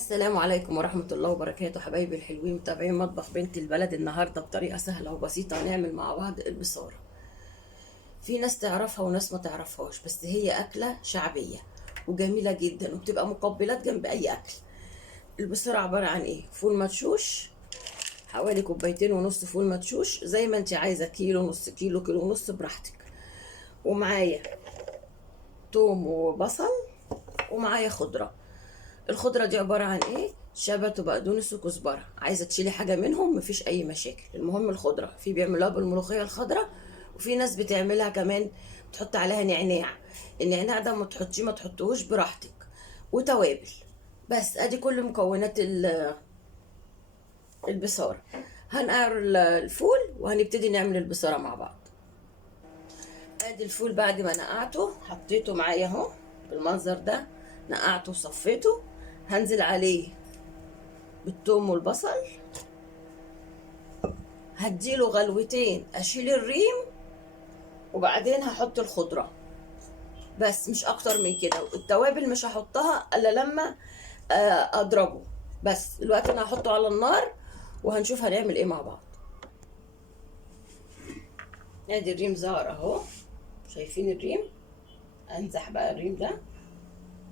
السلام عليكم ورحمة الله وبركاته، حبايبي الحلوين متابعين مطبخ بنت البلد. النهاردة بطريقة سهلة وبسيطة هنعمل مع بعض البصارة. في ناس تعرفها وناس ما تعرفهاش، بس هي أكلة شعبية وجميلة جدا وبتبقى مقبلات جنب أي أكل. البصارة عبارة عن إيه؟ فول مدشوش، حوالي كوبايتين ونص فول مدشوش زي ما انت عايزة، كيلو، نص كيلو، كيلو ونص براحتك. ومعايا توم وبصل، ومعايا خضرة. الخضرة دي عبارة عن ايه؟ شبت وبقدونس وكزبرة. عايزة تشيلي حاجة منهم مفيش اي مشاكل، المهم الخضرة. في بيعملوها بالملوخية الخضرة، وفي ناس بتعملها كمان بتحط عليها نعناع. النعناع ده ما تحطيه ما تحطوهوش براحتك. وتوابل. بس ادي كل مكونات البصارة. هنقعر الفول وهنبتدي نعمل البصارة مع بعض. ادي الفول بعد ما نقعته حطيته معايا اهو بالمنظر ده. نقعته وصفيته. هنزل عليه بالثوم والبصل، هديله غلوتين، اشيل الريم، وبعدين هحط الخضره. بس مش اكتر من كده. التوابل مش هحطها الا لما اضربه. بس دلوقتي انا هحطه على النار وهنشوف هنعمل ايه مع بعض. ادي الريم ظهر اهو، شايفين الريم؟ انزح بقى الريم ده،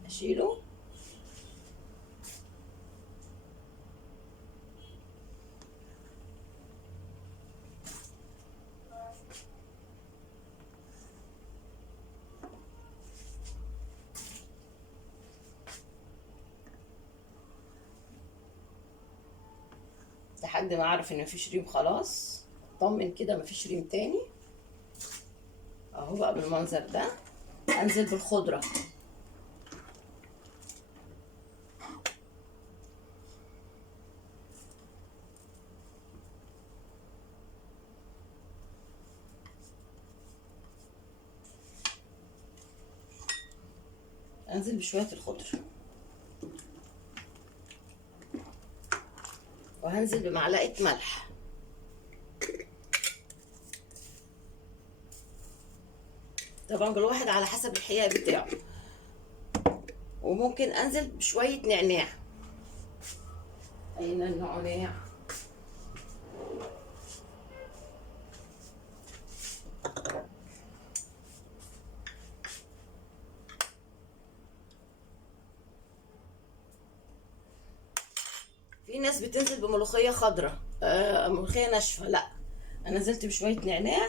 اشيله. لحد ما اعرف ان مفيش ريم خلاص، اطمن كده مفيش ريم تاني اهو بقى بالمنظر ده. انزل بالخضره. انزل بشويه الخضره، وهنزل بمعلقه ملح. طبعا كل واحد على حسب الحياء بتاعه. وممكن انزل بشويه نعناع. اين النعناع؟ في ناس بتنزل بملوخيه خضراء، ملوخيه ناشفه. لا، انا نزلت بشويه نعناع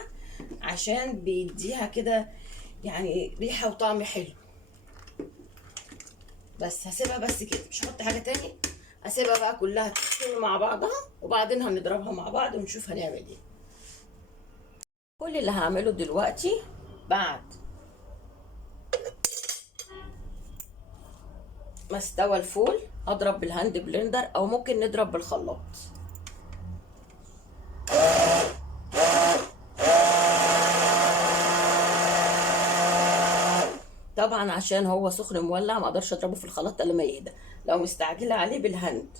عشان بيديها كده يعني ريحه وطعم حلو. بس هسيبها بس كده، مش هحط حاجه تاني. هسيبها بقى كلها تستوي مع بعضها، وبعدين هنضربها مع بعض ونشوف هنعمل ايه. كل اللي هعمله دلوقتي، بعد ما استوى الفول، اضرب بالهاند بلندر او ممكن نضرب بالخلاط. طبعا عشان هو سخن مولع ما اقدرش اضربه في الخلاط الا لما يهدى. لو مستعجله عليه بالهاند.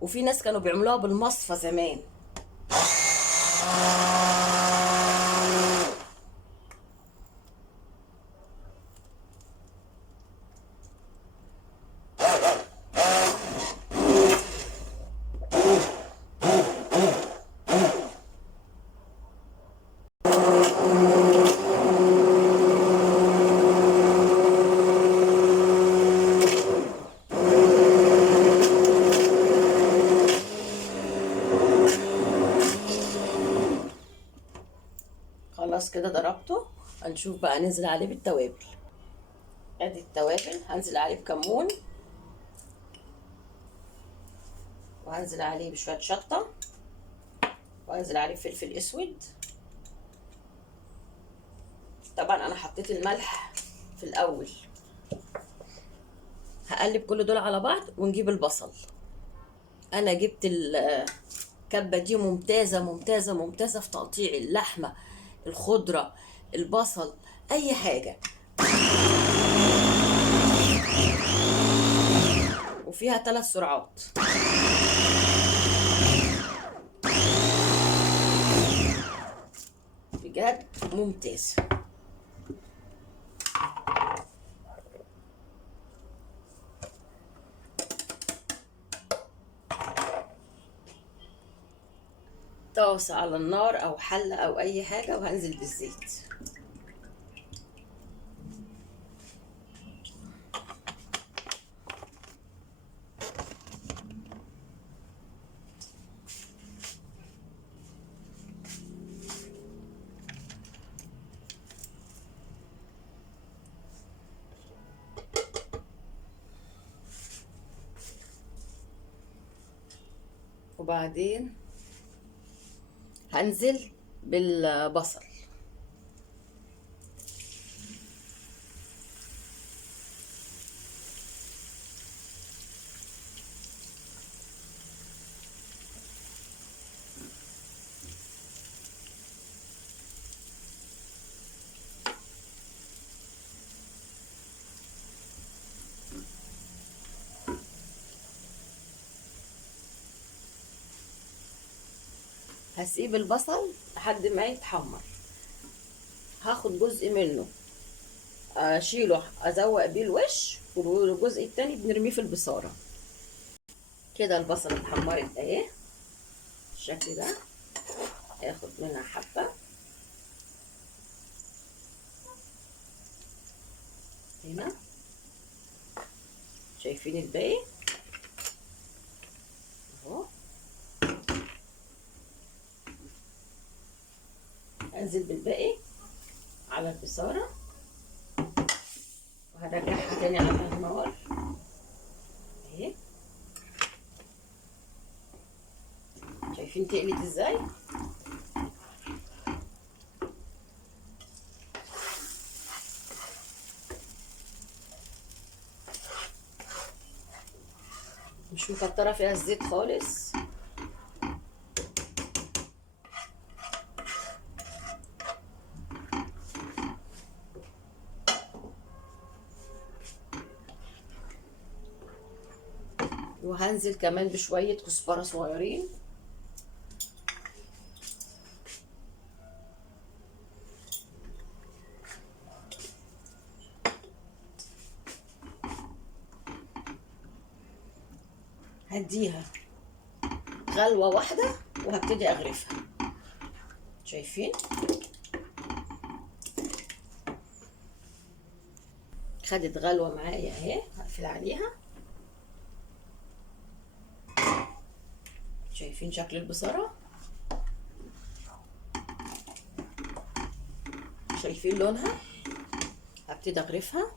وفي ناس كانوا بيعملوها بالمصفى زمان. خلاص كده ضربته. هنشوف بقى ننزل عليه بالتوابل. ادي التوابل، هنزل عليه بكمون، وهنزل عليه بشويه شطه، وهنزل عليه فلفل اسود. طبعا انا حطيت الملح في الاول. هقلب كل دول على بعض ونجيب البصل. انا جبت الكبه دي ممتازه ممتازه ممتازه في تقطيع اللحمه، الخضره، البصل، اي حاجه. وفيها 3 سرعات. بجد ممتاز. طاسة على النار او حلة او اي حاجة، وهنزل بالزيت. وبعدين هنزل بالبصل. هسيب البصل لحد ما يتحمر. هاخد جزء منه اشيله ازوق بيه الوش، والجزء التاني بنرميه في البصارة. كده البصلة اتحمرت اهي بالشكل ده. هاخد منها حبة هنا، شايفين الباقي اهو. انزل بالباقي على البصارة، وهرجعها تاني على النار اهي. شايفين تقلت ازاي؟ مش مكترة فيها الزيت خالص. وهنزل كمان بشوية كزبرة صغيرين. هديها غلوة واحدة وهبتدي اغرفها. شايفين؟ خدت غلوة معايا اهي. هقفل عليها. شايفين شكل البصارة؟ شايفين لونها؟ هبتدي اغرفها.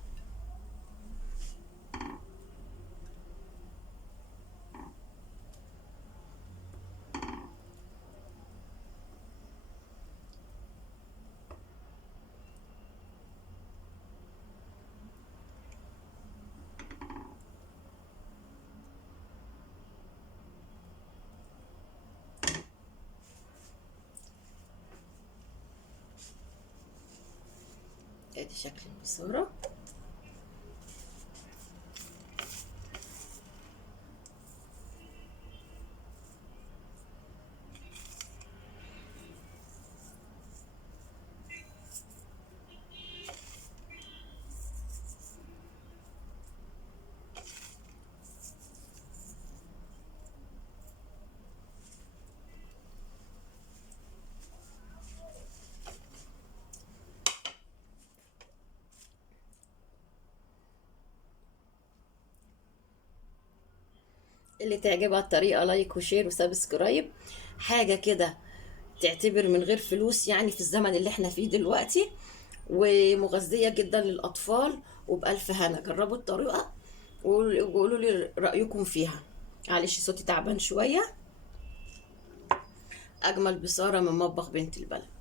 ادي شكل البصارة. اللي تعجبها الطريقة لايك وشير وسبسكرايب. حاجة كده تعتبر من غير فلوس يعني في الزمن اللي احنا فيه دلوقتي، ومغذية جدا للأطفال، وبألف هنا. جربوا الطريقة وقولوا لي رأيكم فيها. معلش صوتي تعبان شوية. أجمل بصارة من مطبخ بنت البلد.